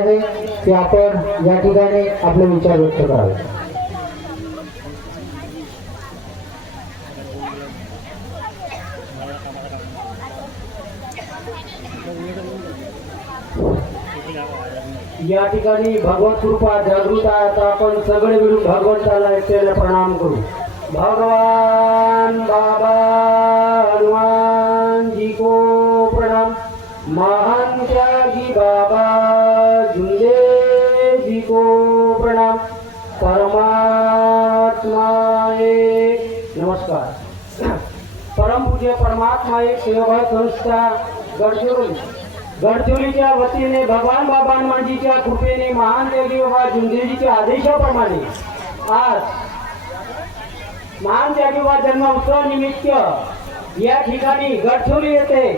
आहे की आपण या ठिकाणी आपले विचार व्यक्त करावे. या ठिकाणी भगवत कृपा जागृत आहे. आता आपण सगळे मिळून भगवंताला एकट्याने प्रणाम करू. भगवान बाबा! आहे एक नमस्कार. परमपूज्य परमात्मा एक सेवा संस्था गडचिरोली. गडचिरोलीच्या वतीने भगवान बाबा हनुमानजीच्या कृपेने महान देवी बाबा जुंदेजीच्या आदेशाप्रमाणे आज महान त्यागी बाबा जन्म उत्सव निमित्त या ठिकाणी गडचिरोली येथे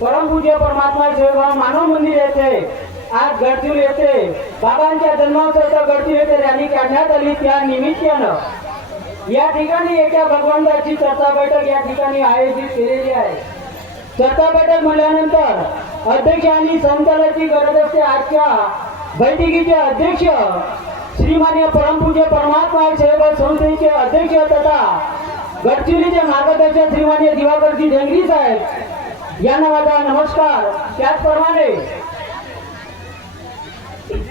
परमपूज्य परमात्मा सेवा मानव मंदिर येथे आज गडचिरोली येथे बाबांच्या जन्मोत्सवाचा गडचिरोली येथे रॅली काढण्यात आली. त्या निमित्तानं या ठिकाणी एका भगवंताची चर्चा बैठक या ठिकाणी आयोजित केलेली आहे. चर्चा बैठक म्हटल्यानंतर अध्यक्ष आणि संचालकाची गरज असते. आजच्या बैठकीचे अध्यक्ष श्रीमान्य परमपूज्य परमात्मा सेवा संस्थेचे अध्यक्ष तथा गडचिरोलीचे मार्गदर्शक श्रीमान्य दिवाकरजी जंगली साहेब यांना माझा नमस्कार. त्याचप्रमाणे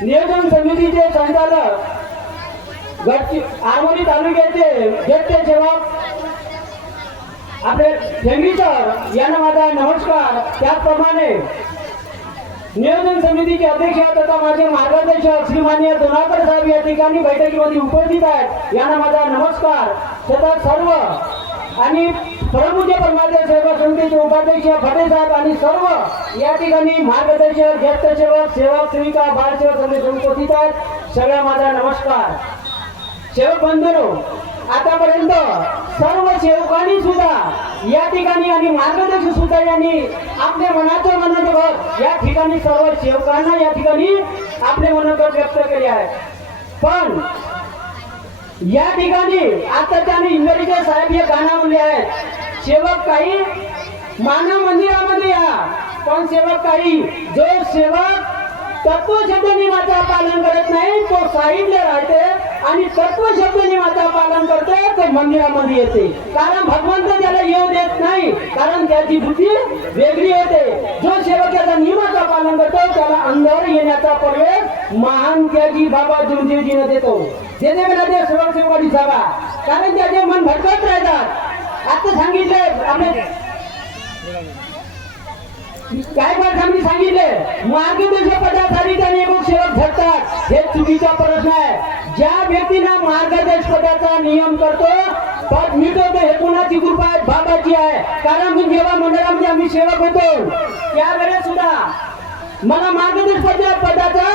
नियोजन समितीचे संचालक गडचि आरमोरी तालुक्याचे ज्येष्ठ सेवक आपले ठेंगरी यांना माझा नमस्कार. त्याचप्रमाणे नियोजन समितीचे अध्यक्ष तथा माझे मार्गदर्शक श्रीमान्य दोनाकर साहेब या ठिकाणी बैठकीमध्ये उपस्थित आहेत. यांना माझा नमस्कार. तथा सर्व आणि परमपूज्य परमात्मा सेवा समितीचे उपाध्यक्ष फटे साहेब आणि सर्व या ठिकाणी मार्गदर्शक ज्येष्ठ सेवक सेवक सेविका बालसेवक समिती उपस्थित आहेत. सगळ्या माझा नमस्कार. सेवक बंधू आतापर्यंत सर्व सेवकांनी सुद्धा या ठिकाणी आणि मार्गदर्शक सुद्धा यांनी आपले मनाचं मनाचं भर या ठिकाणी सर्व सेवकांना या ठिकाणी आपले मनोगत व्यक्त केले आहे. पण या ठिकाणी आता त्याने इंग्रजीचे साहेब हे गाणं म्हणले आहेत सेवक काही मानव मंदिरामध्ये या पण सेवक काही जो सेवक तत्व शब्द नियमाचा पालन करत नाही तो साहित्य राहते आणि तत्व शब्द नियमाचा पालन करतो ते मंदिरामध्ये येते. कारण भगवंत त्याला येऊ देत नाही. कारण त्याची बुद्धी वेगळी होते. जो सेवक याचा नियमाचा पालन करतो त्याला अंधार येण्याचा प्रवेश महान त्याची बाबा जुंजीजीने देतो. जेणे मला ते सेवक सेवकाची कारण त्याचे मन भटकत राहतात. आता सांगितले आपले काय पाठांनी सांगितले मार्गदर्शक पदासाठी त्या नियमक सेवक झटतात. हे चुकीचा प्रश्न आहे. ज्या व्यक्तीला मार्गदर्शक पदाचा नियम करतो पद मिटवतो हे कुणाची कृपा आहे बाबाची आहे. कारण मी जेव्हा मंडळामध्ये आम्ही सेवक होतो त्यावेळेस सुद्धा मला मार्गदर्शक पदाचा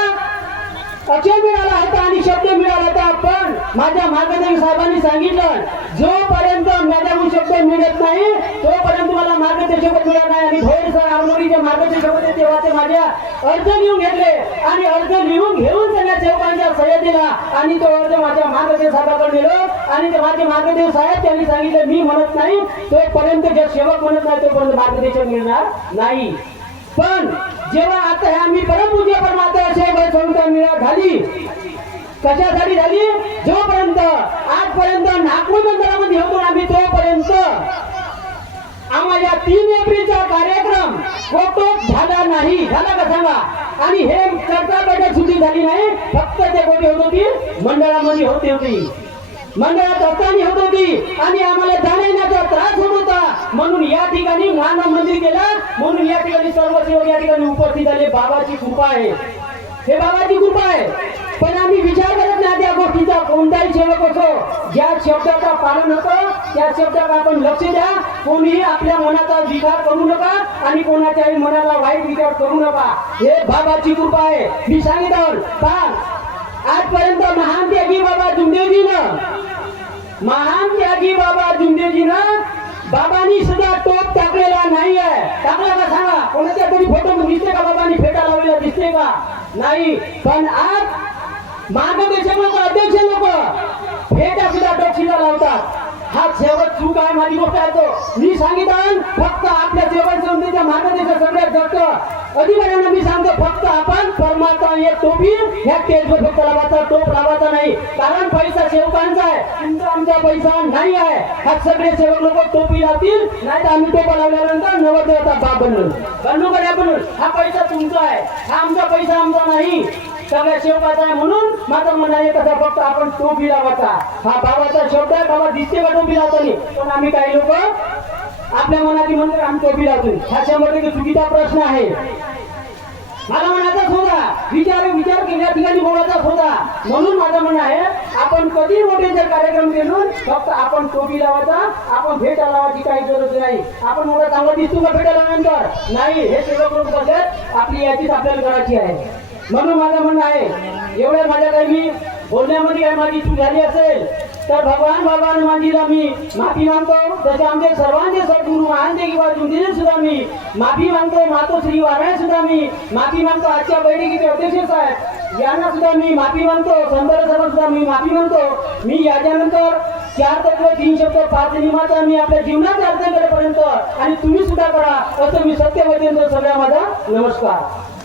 अक्षय मिळाला होता आणि शब्द मिळाला होता. पण माझ्या मार्गदर्शक साहेबांनी सांगितलं जोपर्यंत मॅडम शब्द मिळत नाही तोपर्यंत मिळत नाही आणि भोईर सर आरमोरीचे मार्गदर्शक होते तेव्हा ते माझ्या अर्ज लिहून घेतले. आणि अर्ज लिहून घेऊन सगळ्या सेवकांच्या सह्या दिला. आणि तो अर्ज माझ्या मार्गदेव साहेबाकडे नेलो. आणि ते माझे मार्गदेव साहेब त्यांनी सांगितलं मी म्हणत नाही तोपर्यंत जे सेवक म्हणत नाही तोपर्यंत मार्गदर्शक मिळणार नाही. पण जेव्हा आता ह्या मी परमपूज्य परमात्मा सेवा संस्था मिळा झाली. कशासाठी झाली? जोपर्यंत आजपर्यंत नागपूर मंदिरामध्ये होतो आम्ही तोपर्यंत. आम्हाला तीन एप्रिलचा कार्यक्रम कोटोत झाला नाही. झाला का सांगा आणि हे चर्चा बैठक सुद्धा झाली नाही. फक्त ते कोणी होत होती मंडळामध्ये होती होती. मंडळात असताना होत होती. आणि आम्हाला जाण्याचा त्रास होत होता. म्हणून या ठिकाणी मानव मंदिर केलं. म्हणून या ठिकाणी सर्व सेवक या ठिकाणी उपस्थित झाले. बाबाची कृपा आहे. हे बाबाची कृपा आहे. पण आम्ही विचार करत नाही त्या गोष्टीचा. कोणताही सेवक असो ज्या शब्दाचा पालन होतं त्या शब्दाला आपण लक्ष द्या. कोणीही आपल्या मनाचा विचार करू नका आणि कोणाच्याही मनाला वाईट विचार करू नका. हे बाबाची कृपा आहे. मी सांगितलं पहा आजपर्यंत महान त्यागी बाबा जुंदेजीनं महान त्यागी बाबा जुंदेजीनं बाबांनी सुद्धा टोप टाकलेला नाही आहे टाकला का सांगा? कोणाच्या तरी फोटो दिसते का बाबांनी फेटा लावलेला दिसते का नाही पण आज मार्गदर्शक लोक अध्यक्ष लोक. हे त्या सुद्धा टोपशीला लावतात. हा शेवट चूक आहे माझी गोष्ट आहे तो. मी सांगितलं फक्त आपल्या सेवा अधिकाऱ्यांना मी सांगतो फक्त आपण परमात्मा एक टोपी ह्या केसवर फक्त लावायचा टोप लावायचा नाही. कारण पैसा सेवकांचा आहे. तुमचा आमचा पैसा नाही आहे. हा सगळे सेवक लोक टोपी लावतील नाही तर आम्ही टोपा लावल्यानंतर नवरदेवाचा बाप बनलो बनलो का नाही हा पैसा तुमचा आहे. हा आमचा पैसा आमचा नाही. सगळ्या शेवकाचा आहे म्हणून माझं म्हणणं आहे कसं फक्त आपण टोपी लावायचा. हा बाबाचा शब्द आहे बाबा दिसते का टोपी लावताना? पण आम्ही काही लोक आपल्या मनातील म्हणजे आम्ही टोपी लावतो हा शंभर टक्के चुकीचा प्रश्न आहे. मला म्हणायचं होता विचार विचार केल्या ठिकाणी बोलायचा होता म्हणून माझं म्हणणं आहे आपण कधी मोठे जर कार्यक्रम केलो फक्त आपण टोपी लावायचा आपण भेटा लावायची काही गरज नाही. आपण मोठा चांगला दिसतो का भेटा लावल्यानंतर? नाही हे सगळं करून बघत आपली याचीच आपल्याला करायची आहे. म्हणून माझं म्हणणं आहे एवढ्या माझ्या काही मी बोलण्यामध्ये काही माझी चूक झाली असेल तर भगवान भगवान हनुमानजीला मी माफी मागतो. तसे आमचे सर्वांचे सद्गुरू महानते किंवा जुंदीने सुद्धा मी माफी मागतो मातो श्री वारायण सुद्धा मी माफी मागतो. आजच्या बैठकीचे अध्यक्ष साहेब यांना सुद्धा मी माफी मागतो. संदर्भ सर्व सुद्धा मी माफी मागतो. मी याच्यानंतर चार तत्व तीन शब्द पाच निमाचा मी आपल्या जीवनात अर्थ करेपर्यंत आणि तुम्ही सुद्धा करा असं मी सत्य वचन सगळ्या माझा नमस्कार.